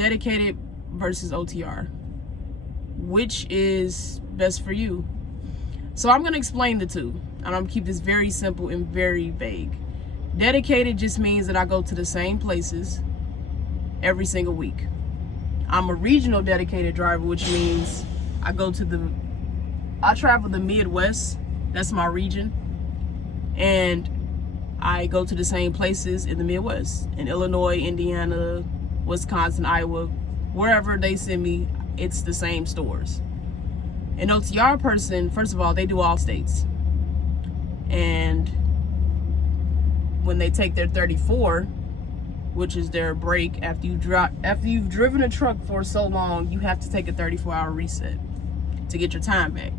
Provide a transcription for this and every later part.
dedicated versus OTR. Which is best for you? So I'm going to explain the two, and I'm going to keep this very simple and very vague. Dedicated just means that I go to the same places every single week. I'm a regional dedicated driver, which means I travel the Midwest. That's my region. And I go to the same places in the Midwest, in Illinois, Indiana, Wisconsin, Iowa, wherever they send me, it's the same stores. An OTR person, first of all, they do all states. And when they take their 34, which is their break after you've driven a truck for so long, you have to take a 34-hour reset to get your time back.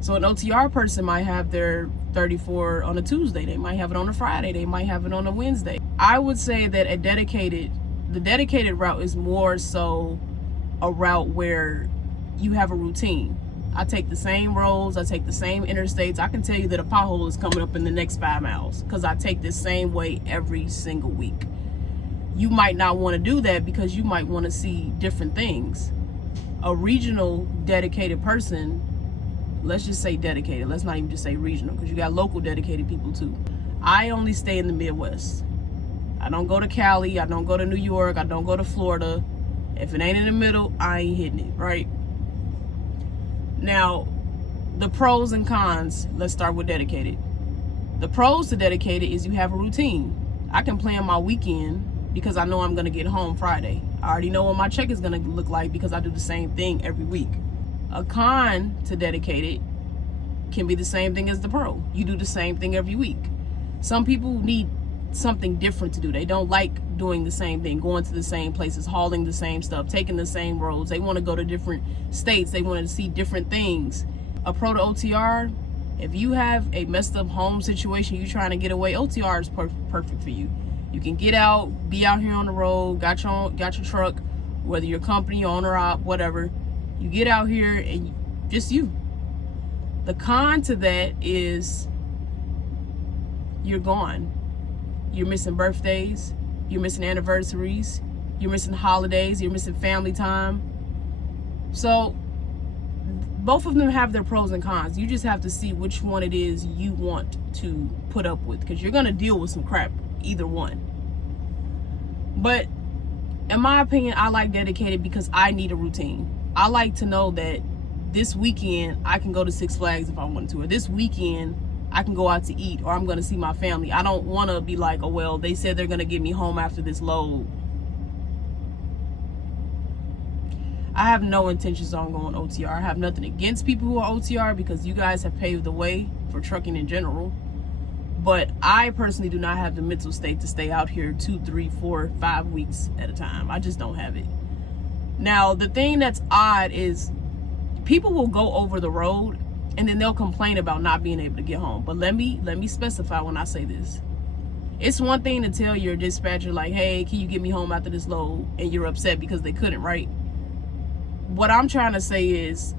So an OTR person might have their 34 on a Tuesday, they might have it on a Friday, they might have it on a Wednesday. I would say that the dedicated route is more so a route where you have a routine. I take the same roads, I take the same interstates. I can tell you that a pothole is coming up in the next 5 miles because I take this same way every single week. You might not want to do that because you might want to see different things. A regional dedicated person, let's just say dedicated, let's not even just say regional, because you got local dedicated people too. I only stay in the Midwest. I don't go to Cali, I don't go to New York, I don't go to Florida. If it ain't in the middle, I ain't hitting it, right? Now, the pros and cons, let's start with dedicated. The pros to dedicated is you have a routine. I can plan my weekend because I know I'm gonna get home Friday. I already know what my check is gonna look like because I do the same thing every week. A con to dedicated can be the same thing as the pro. You do the same thing every week. Some people need something different to do. They don't like doing the same thing, going to the same places, hauling the same stuff, taking the same roads. They want to go to different states. They want to see different things. A pro to OTR, if you have a messed up home situation, you're trying to get away, OTR is perfect for you. You can get out, be out here on the road, got your truck, whether you're company, owner, op, whatever. You get out here and just you. The con to that is you're gone. You're missing birthdays, you're missing anniversaries, you're missing holidays, you're missing family time. So both of them have their pros and cons. You just have to see which one it is you want to put up with, because you're gonna deal with some crap, either one. But in my opinion, I like dedicated because I need a routine. I like to know that this weekend I can go to Six Flags if I wanted to, or this weekend I can go out to eat, or I'm gonna see my family. I don't wanna be like, oh well, they said they're gonna get me home after this load. I have no intentions on going OTR. I have nothing against people who are OTR because you guys have paved the way for trucking in general. But I personally do not have the mental state to stay out here 2, 3, 4, 5 weeks at a time. I just don't have it. Now, the thing that's odd is people will go over the road and then they'll complain about not being able to get home. But let me specify when I say this. It's one thing to tell your dispatcher like, hey, can you get me home after this load? And you're upset because they couldn't, right? What I'm trying to say is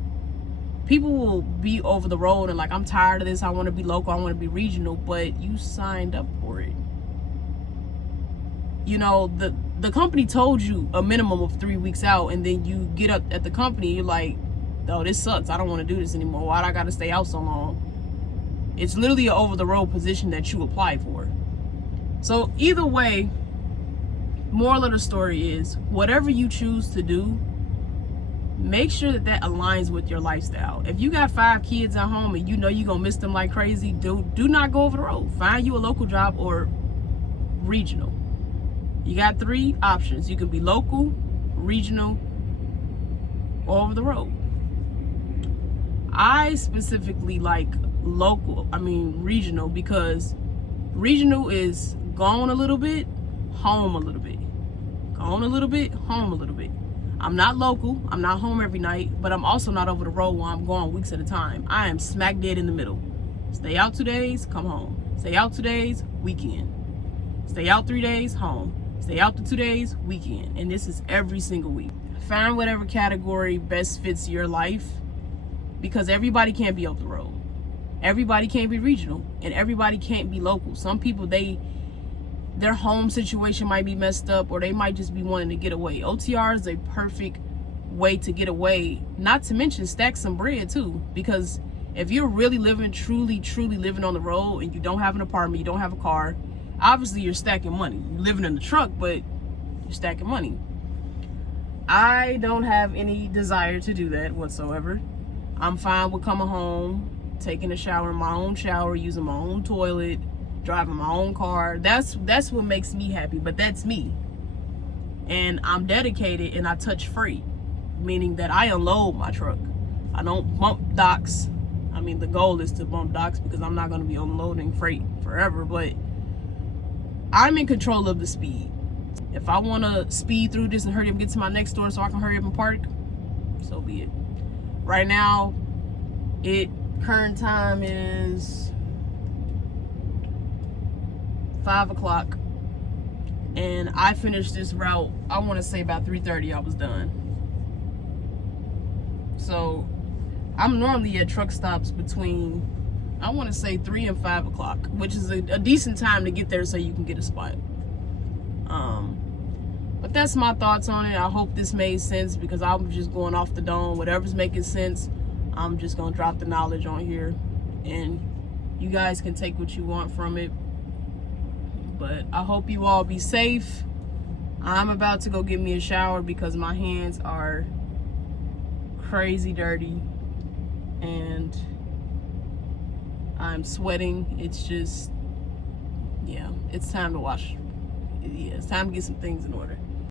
people will be over the road and like, I'm tired of this. I want to be local. I want to be regional, but you signed up for it. You know, the company told you a minimum of 3 weeks out, and then you get up at the company, you're like, oh, this sucks. I don't want to do this anymore. Why do I got to stay out so long? It's literally an over-the-road position that you applied for. So either way, moral of the story is, whatever you choose to do, make sure that aligns with your lifestyle. If you got 5 kids at home and you know you're going to miss them like crazy, do not go over the road. Find you a local job or regional. You got 3 options. You can be local, regional, or over the road. I specifically like regional, because regional is gone a little bit, home a little bit. Gone a little bit, home a little bit. I'm not local, I'm not home every night, but I'm also not over the road while I'm gone weeks at a time. I am smack dead in the middle. Stay out 2 days, come home. Stay out 2 days, weekend. Stay out 3 days, home. Stay out the 2 days, weekend. And this is every single week. Find whatever category best fits your life, because everybody can't be over the road. Everybody can't be regional, and everybody can't be local. Some people, they their home situation might be messed up, or they might just be wanting to get away. OTR is a perfect way to get away, not to mention stack some bread too, because if you're really living, truly living on the road, and you don't have an apartment, you don't have a car, obviously you're stacking money. You're living in the truck, but you're stacking money. I don't have any desire to do that whatsoever. I'm fine with coming home, taking a shower in my own shower, using my own toilet, driving my own car. That's what makes me happy, but that's me. And I'm dedicated, and I touch freight, meaning that I unload my truck. I don't bump docks. I mean, the goal is to bump docks because I'm not going to be unloading freight forever, but I'm in control of the speed. If I want to speed through this and hurry up and get to my next store so I can hurry up and park, so be it. Right now, current time is 5 o'clock, and I finished this route, I want to say about 3:30 I was done. So I'm normally at truck stops between, I want to say 3 and 5 o'clock, which is a decent time to get there so you can get a spot. But that's my thoughts on it. I hope this made sense, because I'm just going off the dome. Whatever's making sense, I'm just going to drop the knowledge on here, and you guys can take what you want from it. But I hope you all be safe. I'm about to go get me a shower because my hands are crazy dirty and I'm sweating. It's just, yeah, it's time to wash. Yeah, it's time to get some things in order.